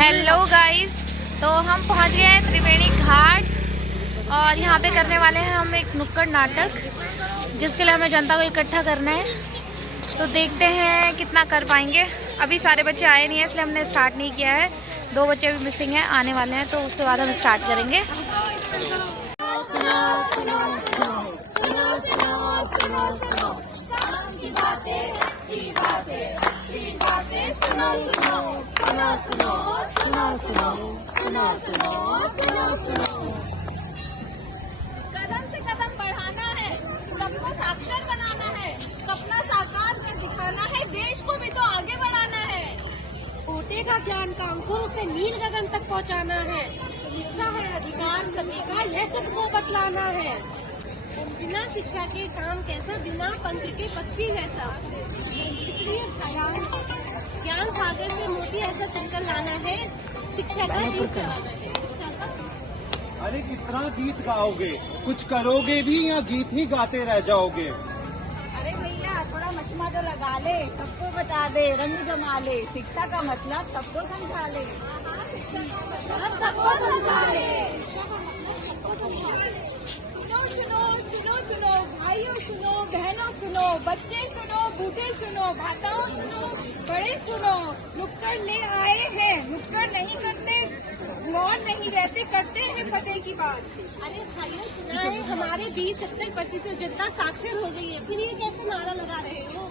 Hello guys, तो हम पहुंच गए हैं त्रिवेणी घाट और यहाँ पे करने वाले हैं हम एक नुक्कड़ नाटक जिसके लिए हमें जनता को इकट्ठा करना है। तो देखते हैं कितना कर पाएंगे। अभी सारे बच्चे आए नहीं हैं इसलिए हमने स्टार्ट नहीं किया है। 2 बच्चे अभी मिसिंग हैं, आने वाले हैं, तो उसके बाद हम स्टार्ट करेंगे। कदम से कदम बढ़ाना है, सबको साक्षर बनाना है, सपना साकार कर दिखाना है, देश को भी तो आगे बढ़ाना है। छोटे का ज्ञान का अंकुर उसे नील गगन तक पहुंचाना है। शिक्षा है अधिकार सभी का, यह सबको बतलाना है। बिना शिक्षा के काम कैसा, बिना पंख के पक्षी जैसा। इसलिए ज्ञान सागर से मोती ऐसा चक्कर लाना है, शिक्षा का गीत गाना है। अरे कितना गीत गाओगे, कुछ करोगे भी या गीत ही गाते रह जाओगे? अरे भैया थोड़ा मचमा तो लगा ले, सबको बता दे, रंग जमा ले, शिक्षा का मतलब सबको समझा ले। सबको समझा ले। सुनो सुनो सुनो सुनो, भाइयों सुनो, बहनों सुनो, बच्चे सुनो, बूढ़े सुनो, माताओं सुनो, बड़े सुनो। नुक्कड़ ले आए हैं, नुक्कड़ नहीं करते, मौन नहीं रहते, करते हैं फतेह की बात। अरे भाइयों सुना है, हमारे 20-70% जनता साक्षर हो गई है, फिर ये कैसे नारा लगा रहे हो?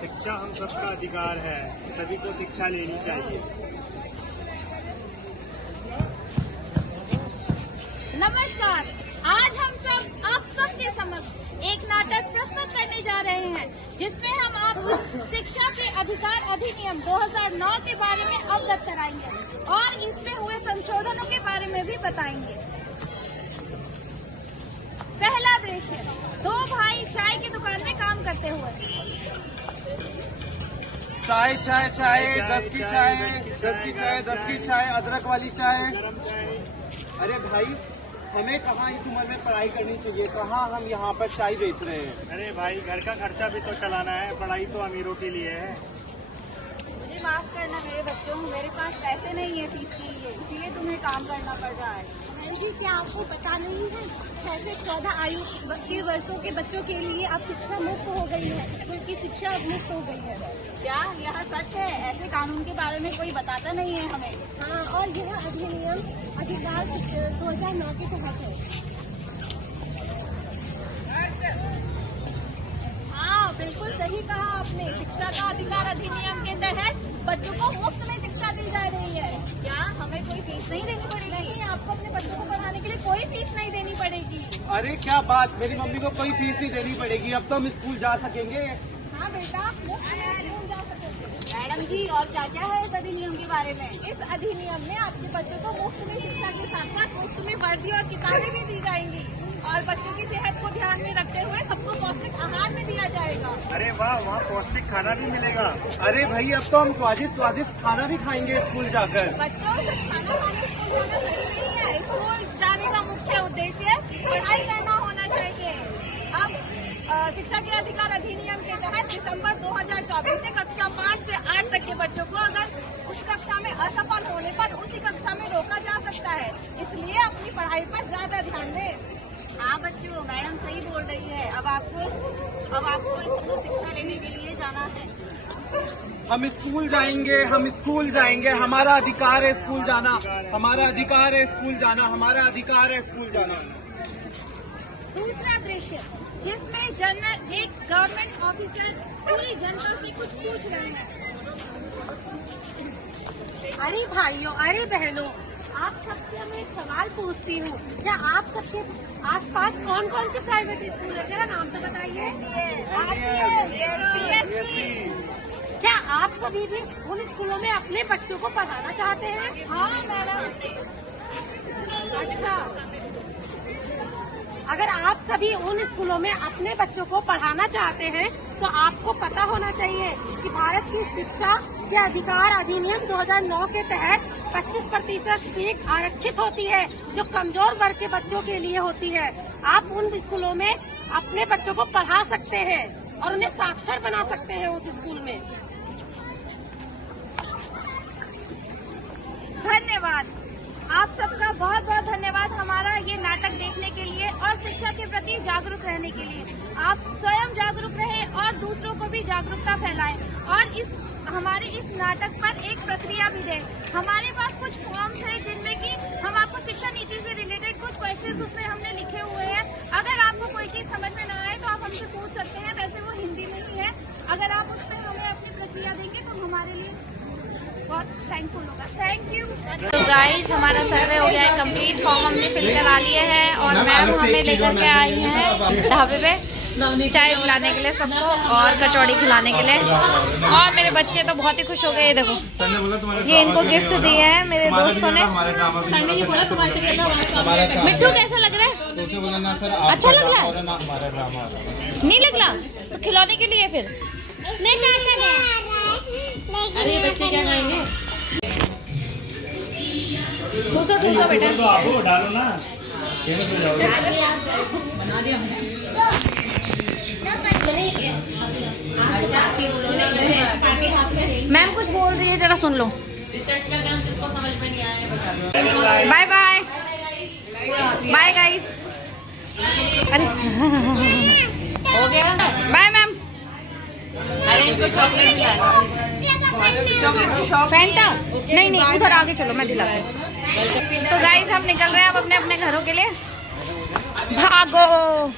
शिक्षा हम सबका अधिकार है, सभी को शिक्षा लेनी चाहिए। नमस्कार, आज हम सब आप सबके समक्ष एक नाटक प्रस्तुत करने जा रहे हैं जिसमें हम आपको शिक्षा के अधिकार अधिनियम 2009 के बारे में अवगत कराएंगे और इसमें हुए संशोधनों के बारे में भी बताएंगे। पहला दृश्य, 2 भाई चाय की दुकान में काम करते हुए। चाय चाय चाय, 10 की चाय, 10 की चाय, 10 की चाय, अदरक वाली चाय। अरे भाई, हमें कहाँ इस उम्र में पढ़ाई करनी चाहिए, कहाँ हम यहाँ पर चाय बेच रहे हैं। अरे भाई, घर का खर्चा भी तो चलाना है, पढ़ाई तो अमीरों के लिए है। मुझे माफ करना मेरे बच्चों, मेरे पास पैसे नहीं है फीस के लिए, इसलिए तुम्हें काम करना पड़ रहा है। जी क्या आपको पता नहीं है, 6 से 14 आयु के वर्षों के बच्चों के लिए अब शिक्षा मुक्त हो गई है, स्कूल की शिक्षा मुक्त हो गई है। क्या यह सच है? ऐसे कानून के बारे में कोई बताता नहीं है हमें। हाँ, और यह अधिनियम अधिकार 2009 के तहत है। हाँ बिल्कुल सही कहा आपने, शिक्षा का अधिकार अधिनियम के तहत बच्चों को मुफ्त में शिक्षा दी जा रही है। क्या हमें कोई फीस नहीं देनी पड़ेगी? नहीं, आपको अपने बच्चों को पढ़ाने के लिए कोई फीस नहीं देनी पड़ेगी। अरे क्या बात, मेरी मम्मी को कोई फीस नहीं देनी पड़ेगी, अब तो हम स्कूल जा सकेंगे। हाँ बेटा, मुफ्त में स्कूल जा सकोगे। मैडम जी, और क्या क्या है इस अधिनियम के बारे में? इस अधिनियम में आपके बच्चों को मुफ्त में शिक्षा के साथ साथ मुफ्त में वर्दी और किताबें भी दी जाएंगी और बच्चों की सेहत को ध्यान में रखते हुए सबको पौष्टिक आहार में दिया जाएगा। अरे वाह, वहाँ पौष्टिक खाना भी मिलेगा। अरे भाई, अब तो हम स्वादिष्ट स्वादिष्ट खाना भी खाएंगे स्कूल जाकर। बच्चों से खाना खाने स्कूल जाना सही नहीं है। स्कूल जाने का मुख्य उद्देश्य पढ़ाई करना होना चाहिए। अब शिक्षा के अधिकार अधिनियम के तहत दिसंबर 2024 से कक्षा 5 से 8 तक के बच्चों को अगर उस कक्षा में असफल होने पर उसी कक्षा में रोका जा सकता है, इसलिए अपनी पढ़ाई पर ज्यादा ध्यान दें। हाँ बच्चों, मैडम सही बोल रही है। अब आपको स्कूल शिक्षा लेने के लिए जाना है। हम स्कूल जाएंगे, हम स्कूल जाएंगे, हमारा अधिकार है स्कूल जाना, हमारा अधिकार है स्कूल जाना, हमारा अधिकार है स्कूल जाना। दूसरा दृश्य, जिसमें एक गवर्नमेंट ऑफिसर पूरी जनता से कुछ पूछ रहे हैं। अरे भाइयों, अरे बहनों, आप सबसे मैं एक सवाल पूछती हूँ, क्या आप सबके आसपास कौन कौन से प्राइवेट स्कूल है? जरा नाम तो बताइए। क्या आप सभी भी उन स्कूलों में अपने बच्चों को पढ़ाना चाहते हैं? हाँ मैडम। अच्छा, अगर आप सभी उन स्कूलों में अपने बच्चों को पढ़ाना चाहते हैं तो आपको पता होना चाहिए कि भारत की शिक्षा के अधिकार अधिनियम 2009 के तहत 25% सीट आरक्षित होती है जो कमजोर वर्ग के बच्चों के लिए होती है। आप उन स्कूलों में अपने बच्चों को पढ़ा सकते हैं और उन्हें साक्षर बना सकते हैं उस स्कूल में। धन्यवाद, आप सबका बहुत बहुत धन्यवाद हमारा ये नाटक देखने के लिए और शिक्षा के प्रति जागरूक रहने के लिए। आप स्वयं जागरूक रहें और दूसरों को भी जागरूकता फैलाएं और हमारे इस नाटक पर एक प्रक्रिया भी है। हमारे पास कुछ फॉर्म्स हैं जिनमें कि हम आपको शिक्षा नीति से रिलेटेड कुछ क्वेश्चंस उसमें हमने लिखे हुए हैं। अगर आपको कोई चीज समझ में ना आए तो आप हमसे पूछ सकते हैं, वैसे वो हिंदी में ही है। अगर आप उसमें हमें अपनी प्रक्रिया देंगे तो हमारे लिए बहुत थैंकफुल होगा। Thank you. तो गाइस, हमारा सर्वे हो गया है कंप्लीट, फॉर्म हमने फिल करा लिए हैं और मैम हमें लेकर के आई हैं ढाबे पे चाय पिलाने के लिए सबको और कचौड़ी खिलाने के लिए। और मेरे बच्चे तो बहुत ही खुश हो गए। ये देखो, ये इनको गिफ्ट दिए हैं मेरे दोस्तों ने। मिट्टू कैसा लग रहा है? अच्छा लग रहा है? नहीं लग रहा तो खिलौने के लिए फिर मैं चाहता हूँ। अरे बच्चे क्या खाएंगे? ठूसो ठूसो बेटा। डालो ना, मैम कुछ बोल रही है, जरा सुन लो। Bye bye bye guys. अरे हो गया? Bye ma'am. अरे इनको चॉकलेट फैंटा नहीं नहीं, उधर आगे चलो, मैं दिलाती हूँ। तो गाइस, हम निकल रहे हैं अब अपने अपने घरों के लिए। भागो।